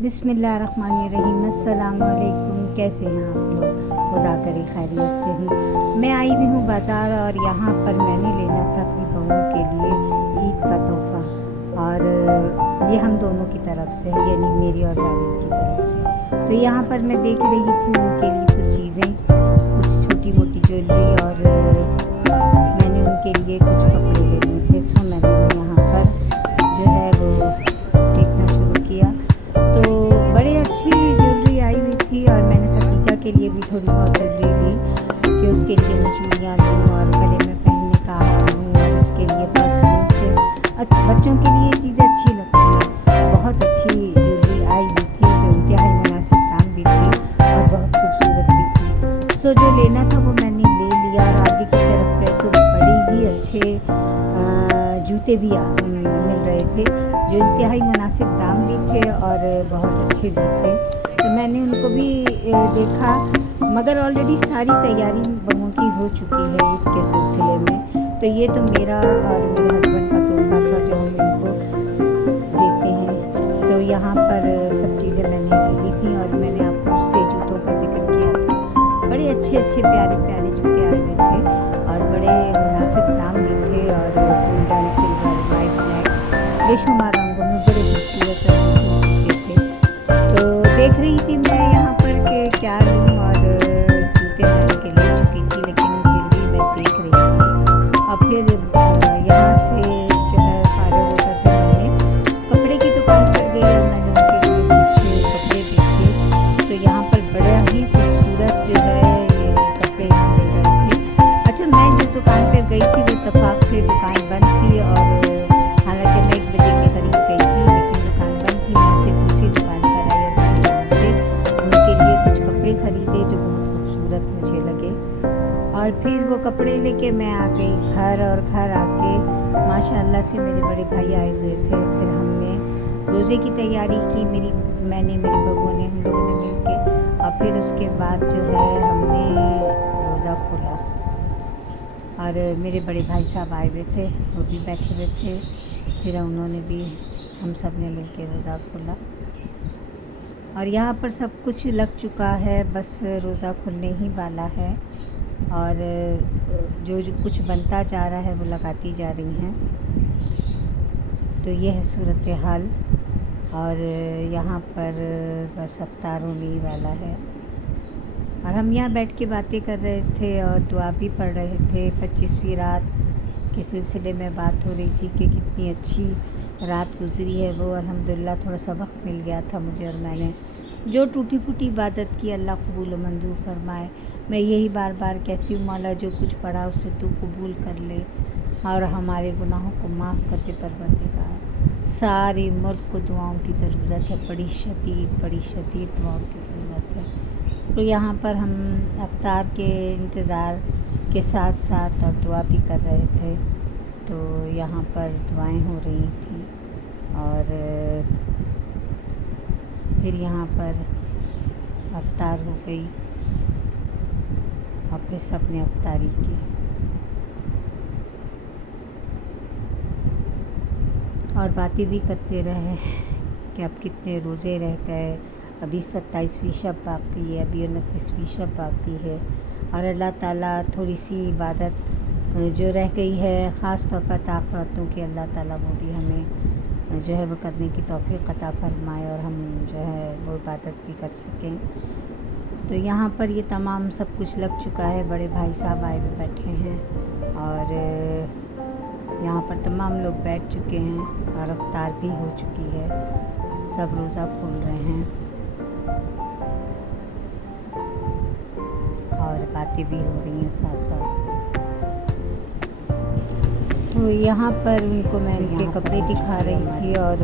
बिस्मिल्लाहिर्रहमानिर्रहीम। अस्सलाम वालेकुम। कैसे हैं आप लोग? खुदा करे खैरियत से हूँ। मैं आई भी हूँ बाज़ार और यहाँ पर मैंने लेना था अपनी बहू के लिए ईद का तोहफ़ा, और ये हम दोनों की तरफ से है, यानी मेरी और जावेद की तरफ से। तो यहाँ पर मैं देख रही थी उनके लिए कुछ चीज़ें, कुछ छोटी मोटी ज्वेलरी, और मैंने उनके लिए कुछ कपड़े लेने थे। सो मैंने यहाँ पर जो है वो देखना शुरू किया, तो बड़ी अच्छी ज्वेलरी आई हुई थी। और मैंने खदीजा के लिए भी थोड़ी बहुत ज्वेलरी ली कि उसके लिए मैं चूड़ियाँ लूँ और गले में पहनने का हार लूँ, और उसके लिए पर्स लूँ। बच्चों के लिए चीज़ें अच्छी लगती हैं। बहुत अच्छी ज्वेलरी आई हुई थी जो इंतहाई मुनासिब दाम भी थी और बहुत खूबसूरत भी थी। सो जो लेना था वो मैंने ले लिया। और आगे की तरफ गए तो बड़े ही अच्छे जूते भी मिल रहे थे जो इंतहाई मुनासिब दाम भी थे और बहुत अच्छे भी थे। तो मैंने उनको भी देखा, मगर ऑलरेडी सारी तैयारी बहू की हो चुकी है ईद के सिलसिले में। तो ये तो मेरा और मेरे हस्बैंड का तोहफा था जो हम इनको देते हैं। तो यहाँ पर सब चीज़ें मैंने ले ली थी और मैंने आपको उससे जूतों का जिक्र किया था। बड़े अच्छे अच्छे प्यारे प्यारे जूते आए हुए थे और बड़े मुनासिब दाम भी थे, और गोल्डन, सिल्वर, वाइट, ब्लैक, बेशुमार रंगों में बड़े खूबसूरत जूते थे। तो देख रही थी मैं यहाँ पर कि क्या लूँ, और जूते मैं उनके ले चुकी थी, लेकिन फिर भी मैं देख रही थी। और फिर यहाँ से जो है फारग होकर फिर मैंने कपड़े की दुकान पर गई और मैंने उनके लिए कुछ कपड़े देखे। तो यहाँ पर बड़ा ही खूबसूरत जो है ये कपड़े यहाँ मिल रहे थे। अच्छा, मैं जिस दुकान पर गई थी वो इत्तेफाक से दुकान बंद थी, और हालांकि मैं 1 बजे के करीब गई थी, लेकिन दुकान बंद थी। मैं फिर दूसरी दुकान पर आई और मैंने वहाँ से उनके लिए कुछ कपड़े ख़रीदे जो बहुत खूबसूरत मुझे लगे। और फिर वो कपड़े लेके मैं आ गई घर, और घर आके माशाअल्लाह से मेरे बड़े भाई आए हुए थे। फिर हमने रोज़े की तैयारी की, मैंने मेरी बहू ने, हम लोगों ने मिल के। और फिर उसके बाद जो है हमने रोज़ा खोला, और मेरे बड़े भाई साहब आए हुए थे, वो भी बैठे हुए थे। फिर उन्होंने भी, हम सब ने मिल के रोज़ा खोला। और यहाँ पर सब कुछ लग चुका है, बस रोज़ा खुलने ही वाला है। और जो कुछ बनता जा रहा है वो लगाती जा रही हैं। तो ये है सूरत हाल। और यहाँ पर बस अफ्तार होने ही वाला है, और हम यहाँ बैठ के बातें कर रहे थे और दुआ भी पढ़ रहे थे। 25वीं रात के सिलसिले में बात हो रही थी कि कितनी अच्छी रात गुजरी है वो। अल्हम्दुलिल्लाह थोड़ा सा वक्त मिल गया था मुझे, और मैंने जो टूटी फूटी इबादत की अल्लाह कबूल व मंजूर फरमाए। मैं यही बार बार कहती हूँ, मौला जो कुछ पढ़ा उससे तू कबूल कर ले और हमारे गुनाहों को माफ़ कर दे परवरदिगार। सारे मुल्क को दुआओं की ज़रूरत है, बड़ी शदीद दुआओं की ज़रूरत है। तो यहाँ पर हम अफ्तार के इंतज़ार के साथ साथ और दुआ भी कर रहे थे। तो यहाँ पर दुआएं हो रही थी, और फिर यहाँ पर अफ्तार हो गई, और फिर सब ने अफ्तारी की। और बातें भी करते रहे कि अब कितने रोज़े रह गए, अभी 27वीं शब बाकी है, अभी 29वीं शब बाकी है। और अल्लाह ताला थोड़ी सी इबादत जो रह गई है ख़ास तौर पर ताक़रातों की, अल्लाह ताला वो भी हमें जो है वो करने की तौफ़ीक़ अता फ़रमाए, और हम जो है वो इबादत भी कर सकें। तो यहाँ पर ये तमाम सब कुछ लग चुका है। बड़े भाई साहब आए हुए बैठे हैं, और यहाँ पर तमाम लोग बैठ चुके हैं, और अफ्तार भी हो चुकी है, सब रोज़ा खोल रहे हैं, और बातें भी हो रही हैं साथ साथ। तो यहाँ पर उनको मैं उनके कपड़े दिखा रही थी, और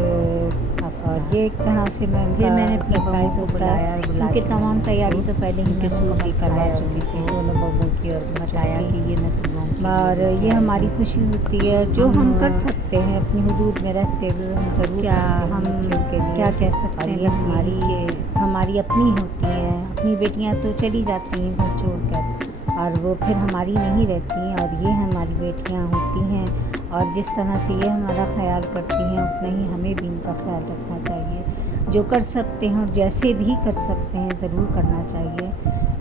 ये एक तरह से मैं फिर मैंने अपनी बहू को बुलाया, और उनकी तमाम तैयारी तो पहले ही मैं उनको करवा चुकी थी, दोनों बहू की, और बताया कि ये मैं तुम, और ये हमारी खुशी होती है जो हम कर सकते हैं अपनी हुदूद में रहते हुए। हम ज़रूर क्या कह सकते हैं, ये हमारी अपनी होती हैं। अपनी बेटियाँ तो चली जाती हैं घर छोड़कर, और वो फिर हमारी नहीं रहती, और ये हमारी बेटियाँ होती हैं। और जिस तरह से ये हमारा ख्याल करती हैं उतना ही हमें भी इनका ख्याल रखना चाहिए। جو کر سکتے ہیں اور جیسے بھی کر سکتے ہیں ضرور کرنا چاہیے۔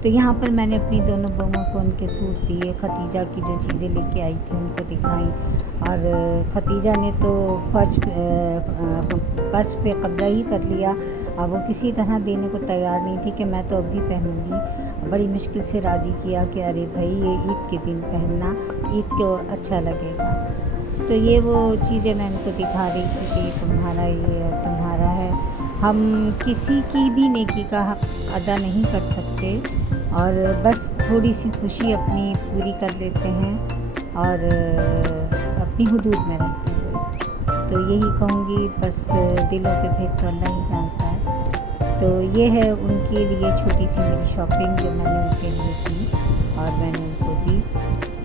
تو یہاں پر میں نے اپنی دونوں بہوؤں کو ان کے سوٹ دیے، ختیجہ کی جو چیزیں لے کے آئی تھی ان کو دکھائیں، اور ختیجہ نے تو پرس پہ قبضہ ہی کر لیا، اور وہ کسی طرح دینے کو تیار نہیں تھی کہ میں تو اب بھی پہنوں گی۔ بڑی مشکل سے راضی کیا کہ ارے بھائی یہ عید کے دن پہننا، عید کو اچھا لگے گا۔ تو یہ وہ چیزیں میں ان کو دکھا رہی تھی کہ تمہارا یہ اور تمہارا ہے۔ ہم کسی کی بھی نیکی کا حق ادا نہیں کر سکتے، اور بس تھوڑی سی خوشی اپنی پوری کر لیتے ہیں اور اپنی حدود میں رہتے ہوئے۔ تو یہی کہوں گی، بس دلوں کے بھید تو اللہ ہی جانتا ہے۔ تو یہ ہے ان کے لیے چھوٹی سی میری شاپنگ جو میں نے ان کے لیے کی اور میں نے ان کو دی۔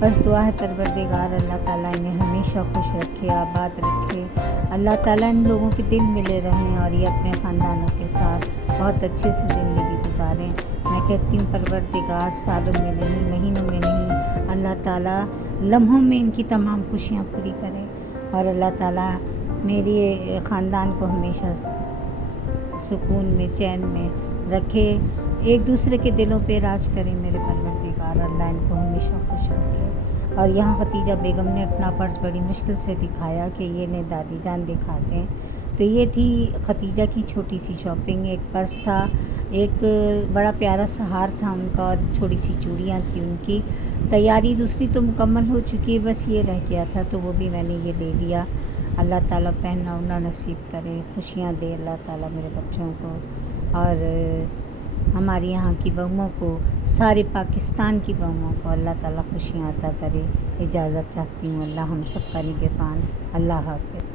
بس دعا ہے پروردگار اللہ تعالیٰ انہیں ہمیشہ خوش رکھے، آباد رکھے، اللہ تعالیٰ ان لوگوں کے دل ملے رہیں اور یہ اپنے خاندانوں کے ساتھ بہت اچھے سے زندگی گزاریں۔ میں کہتی ہوں پروردگار سالوں میں نہیں، مہینوں میں نہیں، اللہ تعالیٰ لمحوں میں ان کی تمام خوشیاں پوری کرے، اور اللہ تعالیٰ میرے خاندان کو ہمیشہ سکون میں، چین میں رکھے، ایک دوسرے کے دلوں پہ راج کرے میرے پروردگار، اللہ ان کو ہمیشہ خوش رکھے۔ اور یہاں ختیجہ بیگم نے اپنا پرس بڑی مشکل سے دکھایا کہ یہ نے دادی جان دکھا دیں۔ تو یہ تھی ختیجہ کی چھوٹی سی شاپنگ، ایک پرس تھا، ایک بڑا پیارا سا ہار تھا ان کا، اور تھوڑی سی چوڑیاں تھیں ان کی۔ تیاری دوسری تو مکمل ہو چکی ہے، بس یہ رہ گیا تھا تو وہ بھی میں نے یہ لے لیا۔ اللہ تعالیٰ پہننا اوڑھنا نصیب کرے، خوشیاں دے اللہ تعالیٰ میرے بچوں کو، اور ہمارے یہاں کی بہوؤں کو، سارے پاکستان کی بہوؤں کو اللہ تعالیٰ خوشیاں عطا کرے۔ اجازت چاہتی ہوں، اللہ ہم سب کا نگہبان، اللہ حافظ۔